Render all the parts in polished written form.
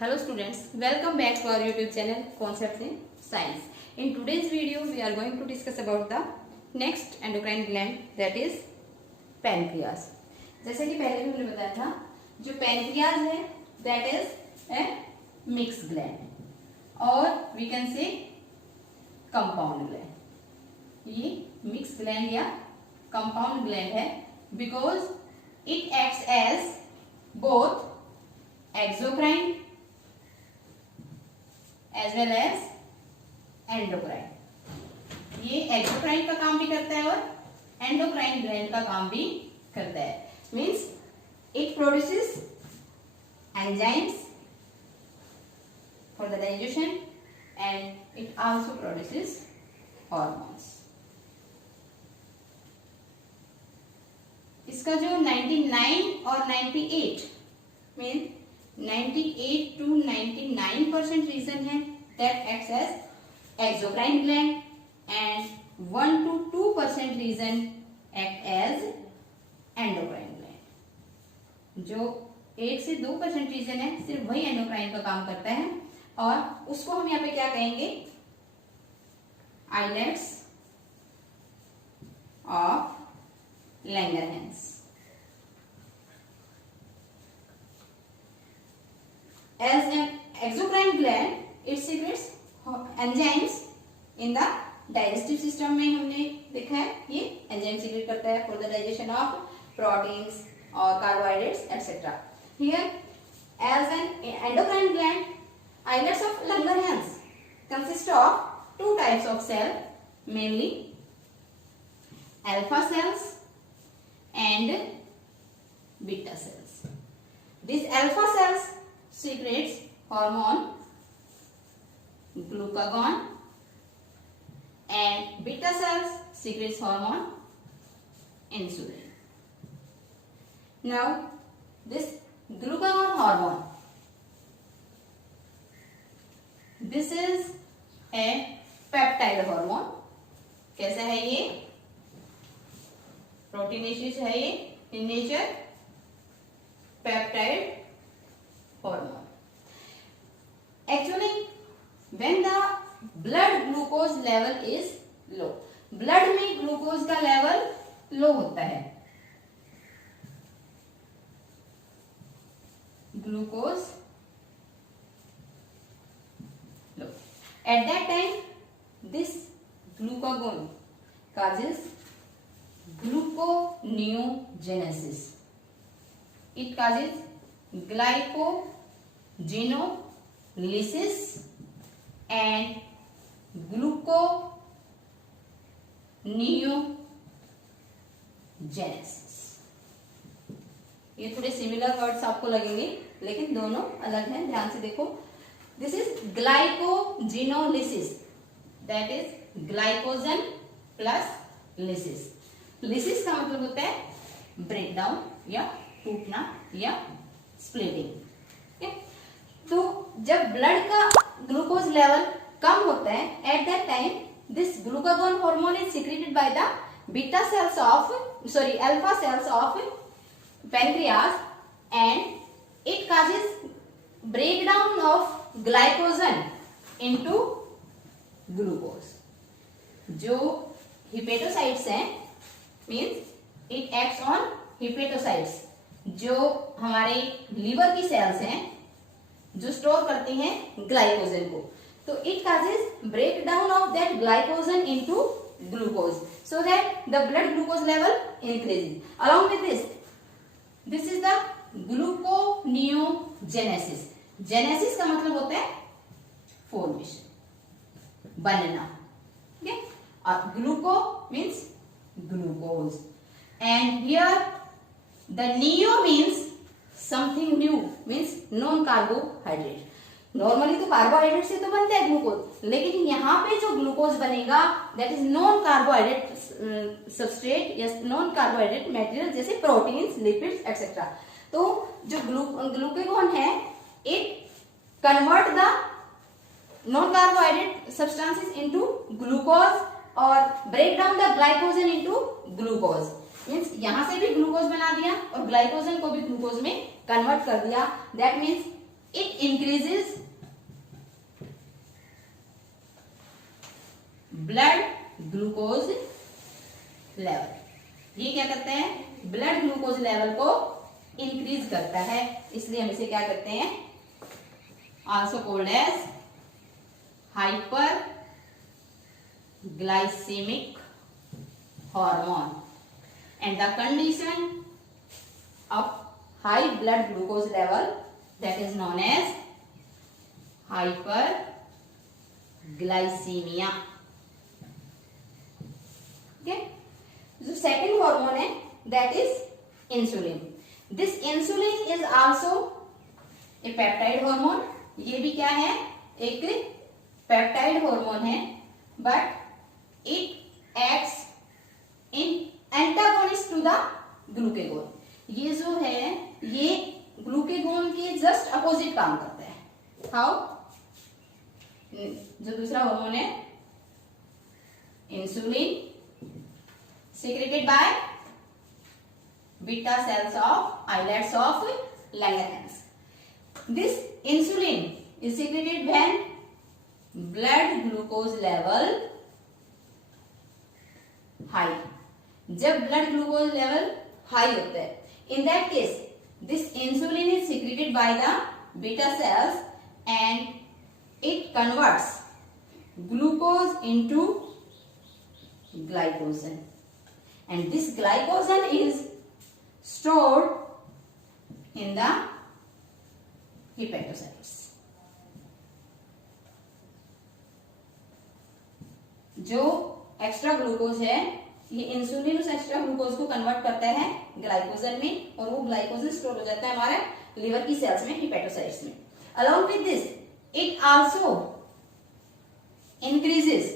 Hello students, welcome back to our YouTube channel Concepts in Science. In today's video, we are going to discuss about the next endocrine gland, that is pancreas. जैसे कि पहले भी मैंने बताया था, जो pancreas है that is a mixed gland और we can say compound gland. ये mixed gland या compound gland है because it acts as both exocrine as well as endocrine. ये एक्सोक्राइन का काम भी करता है और एंडोक्राइन ग्लैंड का काम भी करता है. Means it produces enzymes for the digestion and it also produces hormones. इसका जो 99 और 98 मीन 98 to 99% रीजन है that acts as exocrine gland and 1 to 2% region act as endocrine gland. जो 1 से 2% रीजन है सिर्फ वही एंडोक्राइन का काम करता है और उसको हम यहाँ पे क्या कहेंगे, islets of Langerhans. As an exocrine gland, it secretes enzymes in the digestive system में हमने देखा है ये एंजाइम सीक्रेट करता है for the digestion of proteins और carbohydrates etc. Here, as an endocrine gland, islets of Langerhans consist of two types of cell, mainly alpha cells and beta cells. These alpha cells secretes hormone glucagon and beta cells secretes hormone insulin. Now this glucagon hormone, this is a peptide hormone. कैसा है ये? Proteinaceous है ये in nature, peptide hormone. Actually, when the blood glucose level is low, blood में glucose का level low होता है, glucose low. At that time, this glucagon causes gluconeogenesis. It causes glycogenolysis and gluconeogenesis. ये थोड़े similar words आपको लगेंगे लेकिन दोनों अलग हैं, ध्यान से देखो. This is glycogenolysis, that is glycogen plus lysis. Lysis का मतलब होता है ब्रेक डाउन या टूटना या स्प्लिटिंग. तो जब ब्लड का ग्लूकोज लेवल कम होता है, at that time this glucagon hormone is secreted by the beta cells of alpha cells of pancreas and it causes breakdown of glycogen into glucose. जो hepatocytes हैं means it acts on hepatocytes, जो हमारे liver की sales हैं जो store करती हैं glycogen को. तो it causes break down of that glycogen into glucose so that the blood glucose level increases. Along with this is the gluconeogenesis. Genesis का मतलब होता है फॉर्मेशन, बनना. ठीक है. और gluco means glucose and here the neo means something new, means non carbohydrate. Normally तो carbohydrate से तो बनता है ग्लूकोज, लेकिन यहाँ पे जो ग्लूकोज बनेगा that is non carbohydrate substrate या नॉन कार्बोहाइड्रेट मटेरियल जैसे प्रोटीन्स, लिपिड्स एक्सेट्रा. तो जो ग्लूकागॉन है it convert the non carbohydrate substances into glucose और break down the glycogen into glucose. Means यहां से भी ग्लूकोज बना दिया और ग्लाइकोजन को भी ग्लूकोज में कन्वर्ट कर दिया. That means It increases blood glucose level. ये क्या करते हैं? ब्लड ग्लूकोज लेवल को इंक्रीज करता है, इसलिए हम इसे क्या करते हैं? Also called as hyperglycemic hormone. And the condition of high blood glucose level, that is known as hyperglycemia. Okay, जो second hormone है that is insulin. This insulin is also a peptide hormone. ये भी क्या है? एक peptide hormone है, but it acts in antagonist to the glucagon. ये जो है ये ग्लूकेगोन के जस्ट अपोजिट काम करता है. हाउ? जो दूसरा हार्मोन है insulin, secreted by beta cells of islets of Langerhans. This insulin is secreted when blood glucose level high. जब ब्लड ग्लूकोज लेवल हाई होता है, in that case this insulin is secreted by the beta cells and it converts glucose into glycogen, and this glycogen is stored in the hepatocytes. जो extra glucose है, ये insulin उस extra glucose को convert करता है glycogen में, और वो ग्लाइकोजन स्टोर हो जाता है हमारे लिवर की सेल्स में, हेपेटोसाइट्स में. Along with this it also increases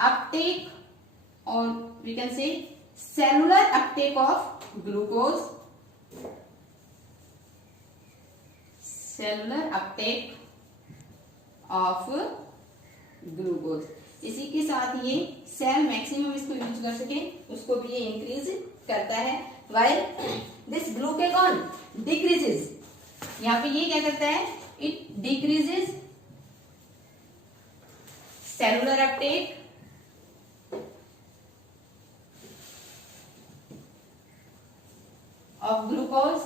uptake, और we can say cellular uptake of glucose, cellular uptake of glucose. इसी के साथ ये सेल मैक्सिमम इसको यूज कर सके उसको भी ये इंक्रीज करता है. व्हाइल दिस ग्लूकेगॉन डिक्रीजेस, यहाँ पे ये क्या करता है? It decreases cellular uptake of glucose.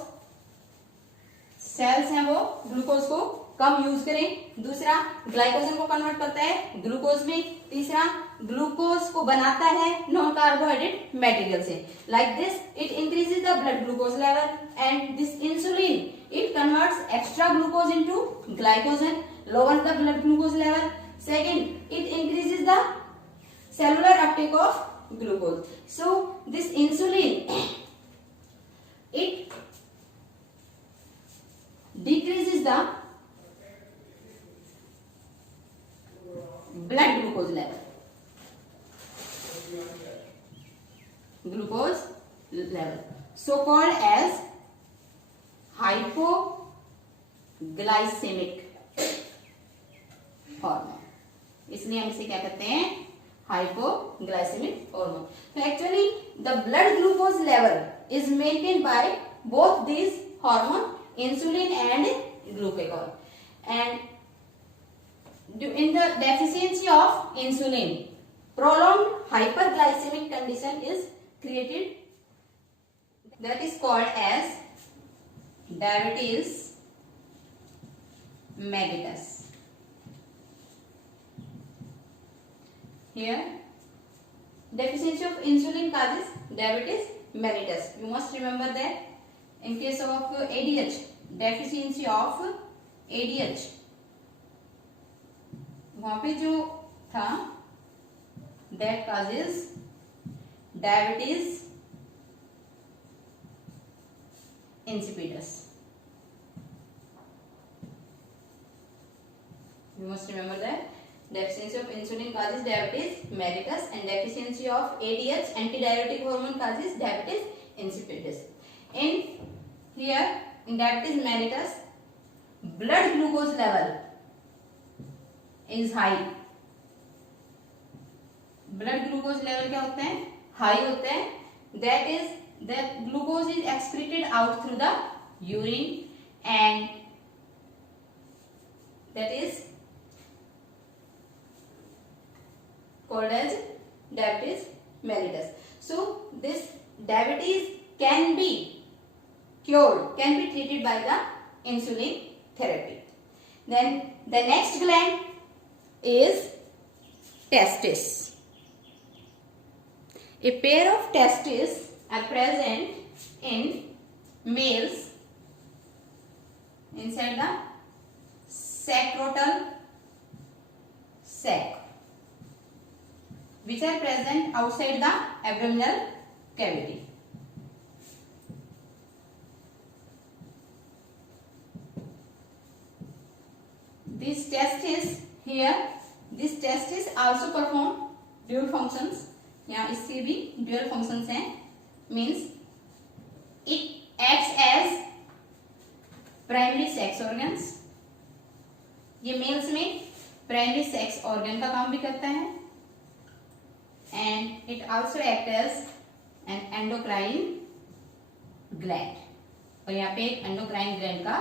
Cells हैं वो ग्लूकोज को कम यूज करें. दूसरा, ग्लाइकोजन को कन्वर्ट करता है ग्लूकोज में. तीसरा, ग्लूकोज को बनाता है नॉन कार्बोहाइड्रेट मटेरियल से. Like this it increases the blood glucose level, and this insulin it converts extra glucose into glycogen, lower the blood glucose level. Second, it increases the cellular uptake of glucose. So this insulin it decreases the blood glucose level, so called as hypoglycemic hormone. इसलिए हम इसे क्या कहते हैं? hypoglycemic hormone. So actually the blood glucose level is maintained by both these hormone, insulin and glucagon. And in the deficiency of insulin, prolonged hyperglycemic condition is created, that is called as diabetes mellitus. Here deficiency of insulin causes diabetes mellitus. You must remember that. In case of ADH, deficiency of ADH, वहां पे जो था that causes diabetes insipidus. You must remember that. Deficiency of insulin causes diabetes mellitus, and deficiency of ADH, antidiuretic hormone, causes diabetes insipidus. In here, in diabetes mellitus, blood glucose level is high. Blood glucose level क्या होते हैं? High होते हैं. That is, that glucose is excreted out through the urine, and that is called as diabetes mellitus. So this diabetes can be cured, can be treated by the insulin therapy. Then the next gland is testis. A pair of testes are present in males inside the sacrotal sac, which are present outside the abdominal cavity. These testes here, these testes also perform dual functions. यहाँ इसके भी dual functions हैं, means it acts as primary sex organs. ये males में primary sex organ का काम भी करता है, and it also acts as an endocrine gland. और यहाँ पे एक endocrine gland का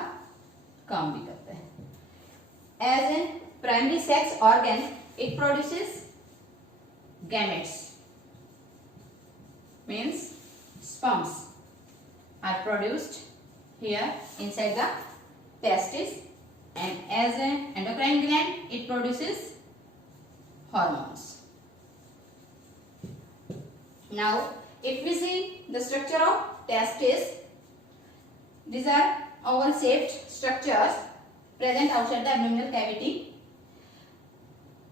काम भी करता है. As a primary sex organ, it produces gametes, means sperms are produced here inside the testis, and as an endocrine gland, it produces hormones. Now, if we see the structure of testis, these are oval-shaped structures present outside the abdominal cavity.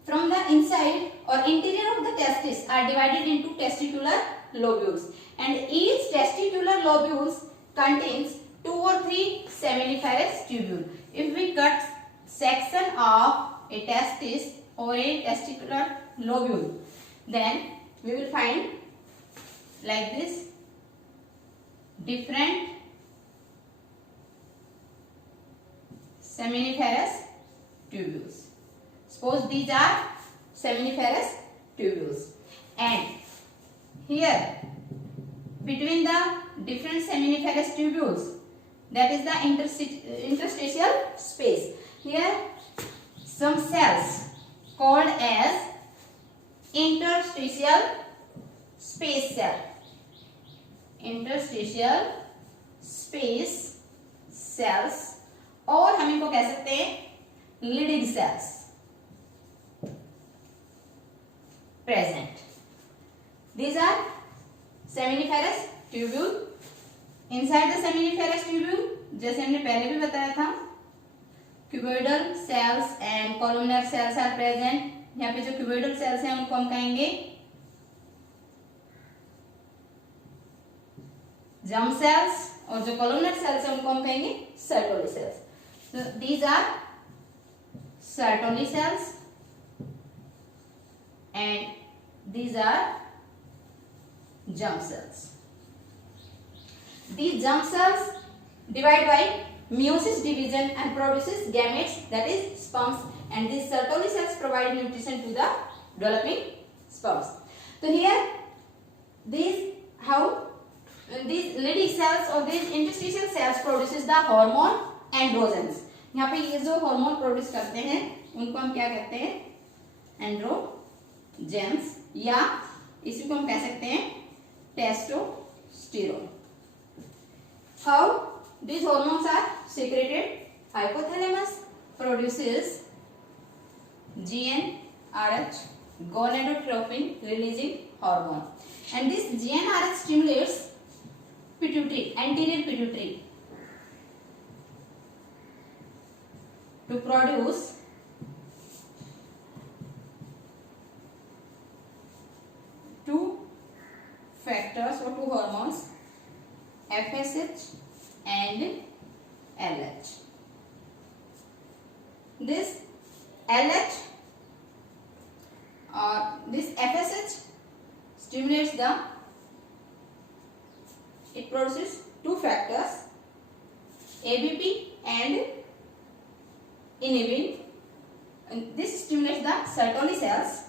From the inside or interior of the testis are divided into testicular lobules, and each testicular lobules contains 2 or 3 seminiferous tubules. If we cut section of a testis or a testicular lobule, then we will find like this different seminiferous tubules. Suppose these are seminiferous tubules, and here between the different seminiferous tubules, that is the interstitial space, here some cells called as interstitial space cell. Interstitial space cells, और हम इनको कह सकते हैं Leydig cells present. These are seminiferous tubule. Inside the seminiferous tubule, जैसे हमने पहले भी बताया था, cuboidal cells and columnar cells are present. यहाँ पे जो cuboidal cells हैं उनको हम कहेंगे germ cells, और जो columnar cells हैं उनको हम कहेंगे Sertoli cells. So these are Sertoli cells and these are germ cells. These germ cells divide by meiosis division and produces gametes, that is sperms, and these Sertoli cells provide nutrition to the developing sperms. So here these Leydig cells or these interstitial cells produces the hormone androgens. यहाँ पे ये जो hormone produce करते हैं उनको हम क्या कहते हैं, एंड्रोजेंस, या इसी को हम कह सकते हैं testosterone. How these hormones are secreted? Hypothalamus produces GnRH, gonadotropin releasing hormone, and this GnRH stimulates pituitary, anterior pituitary, to produce two factors or two hormones, FSH and LH. This LH or this FSH stimulates it produces two factors, ABP and inhibin, and this stimulates the Sertoli cells,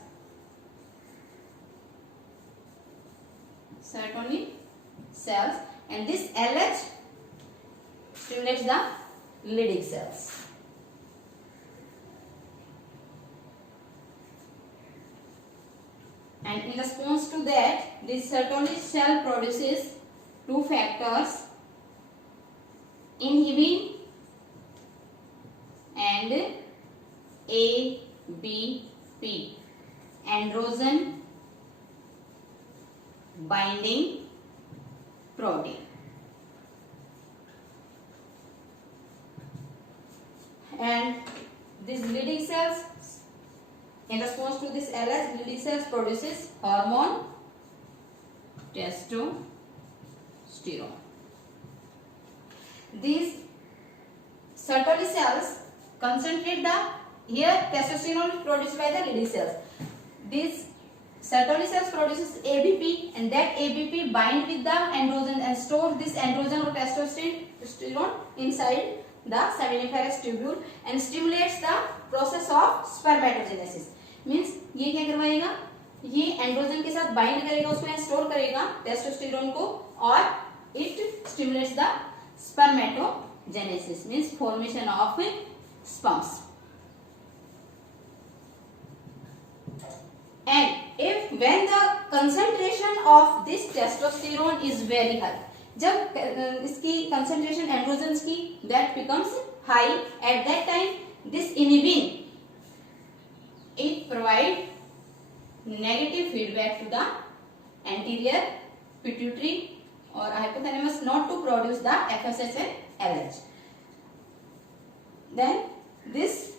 and this LH stimulates the Leydig cells. And in response to that, this Sertoli cell produces two factors, inhibin and ABP, androgen binding protein. And these Leydig cells, in response to this LH, Leydig cells produces hormone testosterone. These Sertoli cells concentrate the, here testosterone is produced by the Leydig cells. These Sertoli cells produces ABP, and that ABP bind with the androgen and store this androgen or testosterone inside the seminiferous tubule and stimulates the process of spermatogenesis. Means ये क्या करवाएगा, ये androgen के साथ bind करेगा, उसको store करेगा testosterone को, और it stimulates the spermatogenesis, means formation of sperms. And if when the concentration of this testosterone is very high, जब इसकी concentration androgens की that becomes high, at that time this inhibin it provide negative feedback to the anterior pituitary or hypothalamus not to produce the FSH and LH. Then this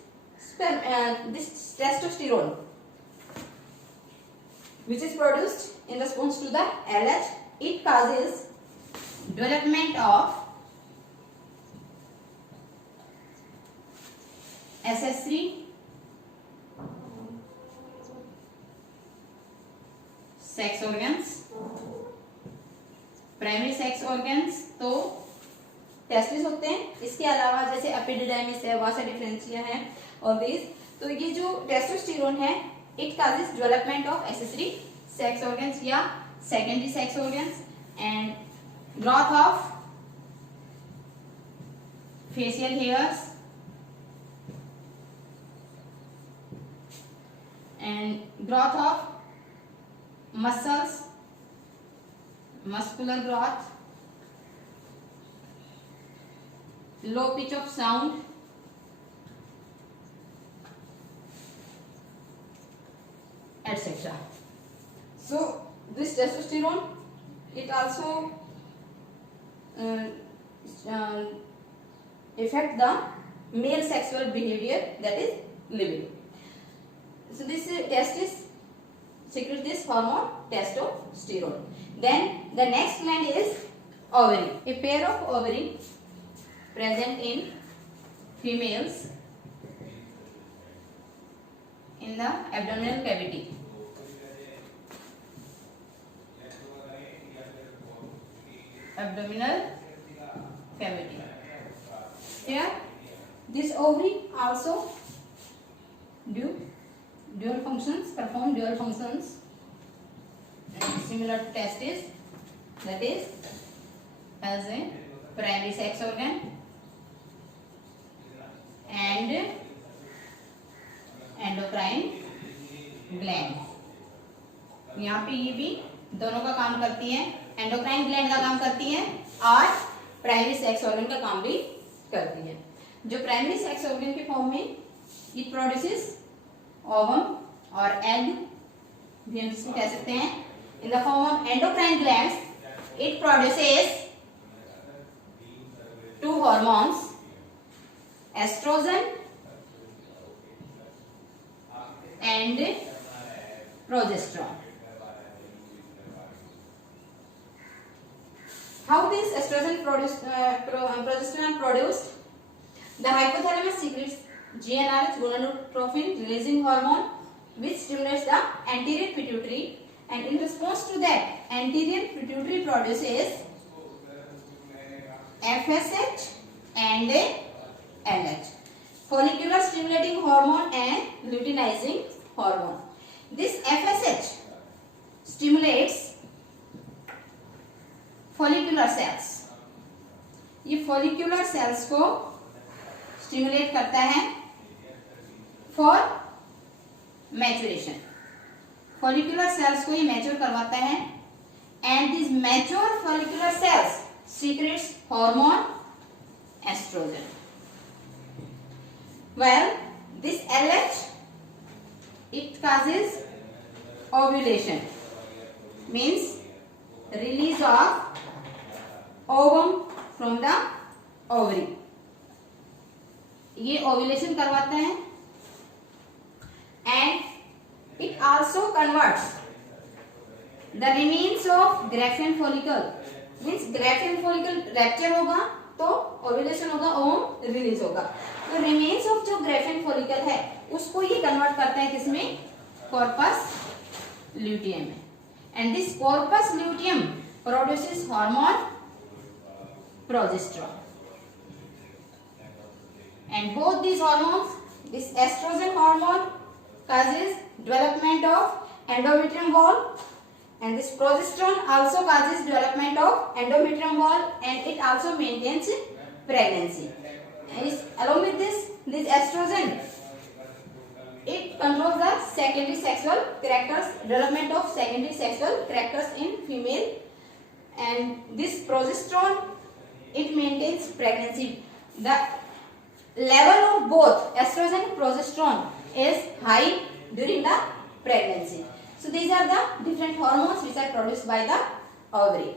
testosterone which is produced in response to the LH, it causes development of SS3 sex organs, primary sex organs तो testis होते हैं, इसके अलावा जैसे epididymis है, वासा differentia है और this, तो ये जो टेस्टोस्टेरोन है it causes development of accessory sex organs या secondary sex organs and growth of facial hairs and growth of muscles, muscular growth, low pitch of sound, etc. So this testosterone it also affect the male sexual behavior, that is libido. So this testis secrete this hormone testosterone. Then the next gland is ovary. A pair of ovary present in females in the abdominal cavity. Abdominal cavity. Here this ovary also perform dual functions similar to testis, that is as a primary sex organ and endocrine gland. यहाँ पे ये भी दोनों का काम करती है, endocrine gland का काम करती है और प्राइमरी सेक्स ऑर्गन का काम भी करती है. जो प्राइमरी सेक्स ऑर्गन के फॉर्म में इट प्रोड्यूसेस ओवम और एग भी हम इसको कह सकते हैं. In the form of endocrine glands it produces two hormones, estrogen and progesterone. How this estrogen progesterone produced? The hypothalamus secretes GnRH, gonadotropin releasing hormone, which stimulates the anterior pituitary, and in response to that, anterior pituitary produces FSH and LH, follicular stimulating hormone and luteinizing hormone. This FSH stimulates follicular cells. ये follicular sales को stimulate करता है for maturation. Follicular sales को ये mature करवाता है and this mature follicular cells secretes hormone estrogen. Well, this LH, it causes ovulation, means release of ovum from the ovary. ये ovulation करवाता है and it also converts the remains of Graafian follicle, means Graafian follicle rupture होगा तो ovulation होगा, ovum release होगा। तो remains of जो Graafian follicle है उसको ये कन्वर्ट करता है किसमें, कॉर्पस ल्यूटियम में। And this corpus luteum produces hormone progesterone and both these hormones, this estrogen hormone causes development of endometrium wall and this progesterone also causes development of endometrium wall and it also maintains pregnancy. And along with this estrogen, it controls the secondary sexual characters, development of secondary sexual characters in female, and this progesterone, it maintains pregnancy. The level of both estrogen and progesterone is high during the pregnancy. So these are the different hormones which are produced by the ovary.